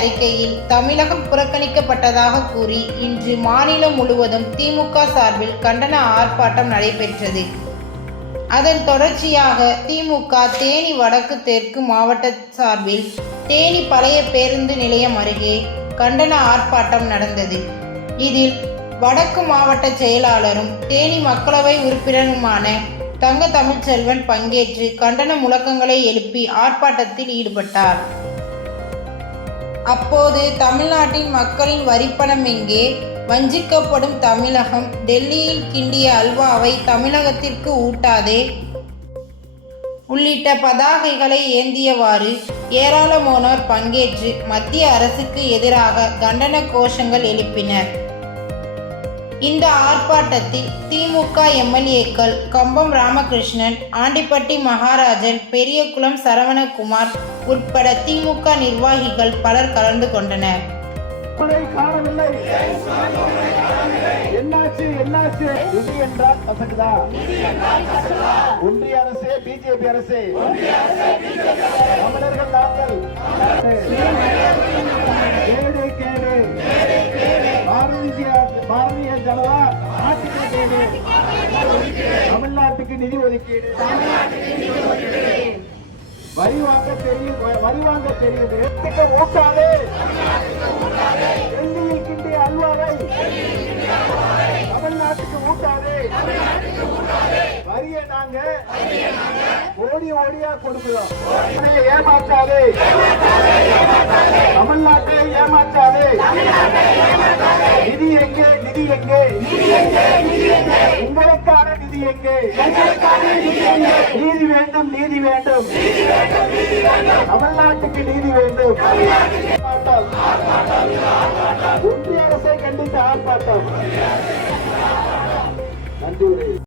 அறிக்கையில் தமிழகம் புறக்கணிக்கப்பட்டதாக கூறி இன்று மாநிலம் முழுவதும் திமுக சார்பில் கண்டன ஆர்ப்பாட்டம் நடைபெற்றது. அதன் தொடர்ச்சியாக திமுக தேனி வடக்கு தெற்கு மாவட்ட சார்பில் தேனி பழைய பேருந்து நிலையம் அருகே கண்டன ஆர்ப்பாட்டம் நடந்தது. இதில் வடக்கு மாவட்ட செயலாளரும் தேனி மக்களவை உறுப்பினருமான தங்க தமிழ்ச்செல்வன் பங்கேற்று கண்டன முழக்கங்களை எழுப்பி ஆர்ப்பாட்டத்தில் ஈடுபட்டார். அப்போது தமிழ்நாட்டின் மக்களின் வரிப்பணம் எங்கே, வஞ்சிக்கப்படும் தமிழகம், டெல்லியில் கிண்டிய அல்வாவை தமிழகத்திற்கு ஊட்டாதே உள்ளிட்ட பதாகைகளை ஏந்தியவாறு ஏராளமானோர் பங்கேற்று மத்திய அரசுக்கு எதிராக கண்டன கோஷங்கள் எழுப்பினர். இந்த ஆர்ப்பாட்டத்தில் திமுக எம்எல்ஏக்கள் கம்பம் ராமகிருஷ்ணன், ஆண்டிப்பட்டி மகாராஜன், பெரியகுளம் சரவணகுமார் உட்பட திமுக நிர்வாகிகள் பலர் கலந்து கொண்டனர். ஒன்றிய அரசே, பிஜேபி அரசே, தமிழர்கள் நாங்கள் பாரதிய ஜனதா தமிழ்நாட்டுக்கு நிதி ஒதுக்கீடு, வரி வாங்க தெரியுது, ஊட்டாதே டெல்லியில் கிண்டிய அல்வாவை தமிழ்நாட்டுக்கு ஊட்டாதே, வரியை நாங்க ஓடியா கொடுக்கிறோம், ஏமாற்றாதே, தமிழ்நாட்டை ஏமாற்றாதே, நிதி எங்கே, நிதி எங்கே, உங்களுக்கான நிதி எங்கே, நீதி வேண்டும், நீதி வேண்டும், தமிழ்நாட்டுக்கு நீதி வேண்டும். ஒன்றிய அரசை கண்டித்து ஆர்ப்பாட்டம். நன்றி.